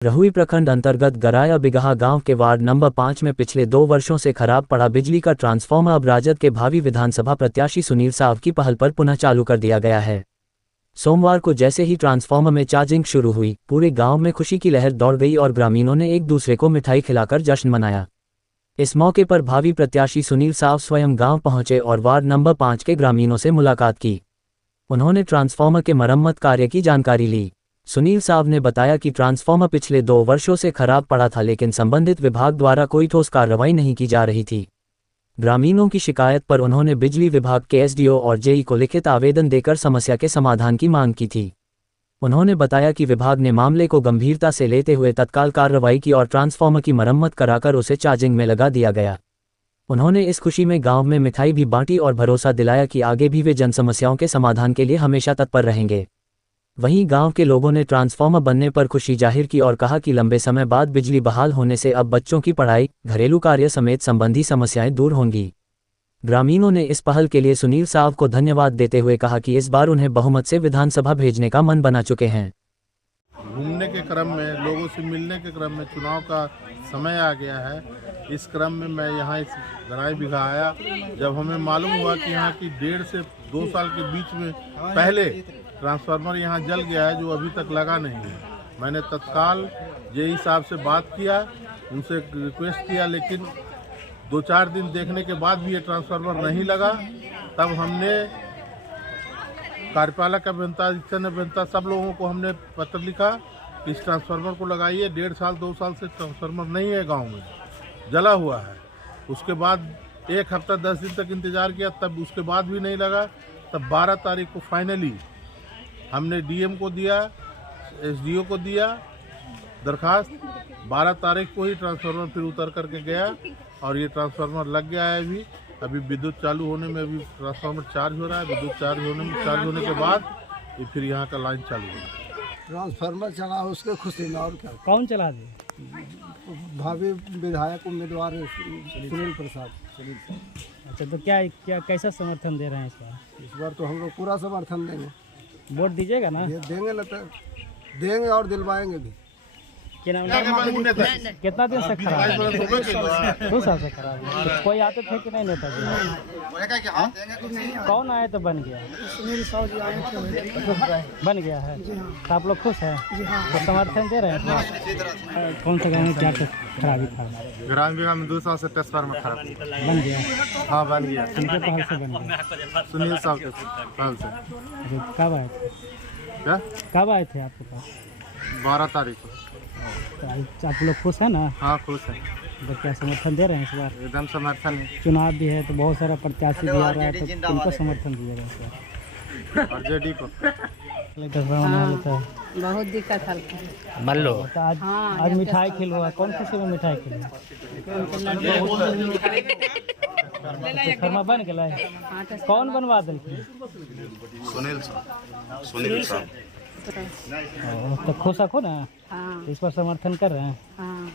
रहुई प्रखंड अंतर्गत गराया बिगहा गांव के वार्ड नंबर 5 में पिछले 2 वर्षों से खराब पड़ा बिजली का ट्रांसफार्मर अब राजद के भावी विधानसभा प्रत्याशी सुनील साव की पहल पर पुनः चालू कर दिया गया है। सोमवार को जैसे ही ट्रांसफार्मर में चार्जिंग शुरू हुई, पूरे गांव में खुशी की लहर दौड़ गई और ग्रामीणों ने एक दूसरे को मिठाई खिलाकर जश्न मनाया। इस मौके पर भावी प्रत्याशी सुनील साव स्वयं गांव पहुंचे और वार्ड नंबर 5 के ग्रामीणों से मुलाकात की। उन्होंने ट्रांसफार्मर के मरम्मत कार्य की जानकारी ली। सुनील साव ने बताया कि ट्रांसफार्मर पिछले 2 वर्षों से खराब पड़ा था, लेकिन संबंधित विभाग द्वारा कोई ठोस कार्रवाई नहीं की जा रही थी। ग्रामीणों की शिकायत पर उन्होंने बिजली विभाग के एसडीओ और जेई को लिखित आवेदन देकर समस्या के समाधान की मांग की थी। उन्होंने बताया कि विभाग ने मामले को गंभीरता से लेते हुए तत्काल कार्रवाई की और ट्रांसफार्मर की मरम्मत कराकर उसे चार्जिंग में लगा दिया गया। उन्होंने इस खुशी में गांव में मिठाई भी बांटी और भरोसा दिलाया कि आगे भी वे जन समस्याओं के समाधान के लिए हमेशा तत्पर रहेंगे। वहीं गांव के लोगों ने ट्रांसफार्मर बनने पर खुशी जाहिर की और कहा कि लंबे समय बाद बिजली बहाल होने से अब बच्चों की पढ़ाई, घरेलू कार्य समेत संबंधी समस्याएं दूर होंगी। ग्रामीणों ने इस पहल के लिए सुनील साव को धन्यवाद देते हुए कहा कि इस बार उन्हें बहुमत से विधानसभा भेजने का मन बना चुके हैं। घूमने के क्रम में, लोगों से मिलने के क्रम में चुनाव का समय आ गया है। इस क्रम में मैं यहाँ इस गराई बिगहा आया। जब हमें मालूम हुआ कि यहाँ की 1.5 से 2 साल के बीच में पहले ट्रांसफार्मर यहाँ जल गया है, जो अभी तक लगा नहीं है। मैंने तत्काल जेई साहब से बात किया, उनसे रिक्वेस्ट किया, लेकिन 2-4 दिन देखने के बाद भी ये ट्रांसफार्मर नहीं लगा। तब हमने कार्यपालक अभियंता, अधीक्षण अभियंता, सब लोगों को हमने पत्र लिखा कि इस ट्रांसफार्मर को लगाइए। 1.5 साल 2 साल से ट्रांसफार्मर नहीं है, गांव में जला हुआ है। उसके बाद 1 हफ्ता 10 दिन तक इंतज़ार किया, तब उसके बाद भी नहीं लगा। तब 12 तारीख को फाइनली हमने डीएम को दिया, एसडीओ को दिया दरखास्त। 12 तारीख को ही ट्रांसफार्मर फिर उतर करके गया और ये ट्रांसफार्मर लग गया है। अभी विद्युत चालू होने में अभी ट्रांसफार्मर चार्ज हो रहा है। विद्युत चार्ज होने के बाद ये फिर यहाँ का लाइन चालू होगा। ट्रांसफार्मर चला, उसके खुशी में और क्या। कौन चला दे? भावी विधायक उम्मीदवार सुनील प्रसाद। अच्छा, तो क्या कैसा समर्थन दे रहे हैं इस बार? इस बार तो हम लोग पूरा समर्थन देंगे। वोट दीजिएगा ना? देंगे ना, तो देंगे और दिलवाएंगे भी। कितना दिन से खराब है? 2 साल से खराब है। तो कोई आते थे कि नहीं नेता जी? कौन आए तो बन गया? सुनील साव जी आए थे, बन गया है। तो आप लोग खुश हैं? तो समर्थन दे रहे हैं? कौन सा गाँव में क्या खराबी था? ग्राम बिगहा में 2 साल से ट्रांसफार्मर खराब बन गया? हाँ, बन गया। किनके पहल से बन गया? सुनील साहब के पहल से। कब आए थे? क्या? कब आए थे आपके पास? 12 तारीख को। तो आप लोग खुश हैं ना? हाँ, खुश है। तो क्या समर्थन दे रहे हैं इस बार? एकदम समर्थन है। चुनाव भी है तो बहुत सारा प्रत्याशी भी आ रहा है, तो किनको समर्थन दिएगा इस बार? और जेडी को। बहुत दिक्कत हल्का मान लो तो आज मिठाई खिलवा, कौन खुशी में मिठाई खिलवा? ट्रांसफार्मर बन गया? कौन बनवा दिलखिन? सुनील साहब। तो खुश हो ना? हाँ, इस पर समर्थन कर रहे हैं? हाँ।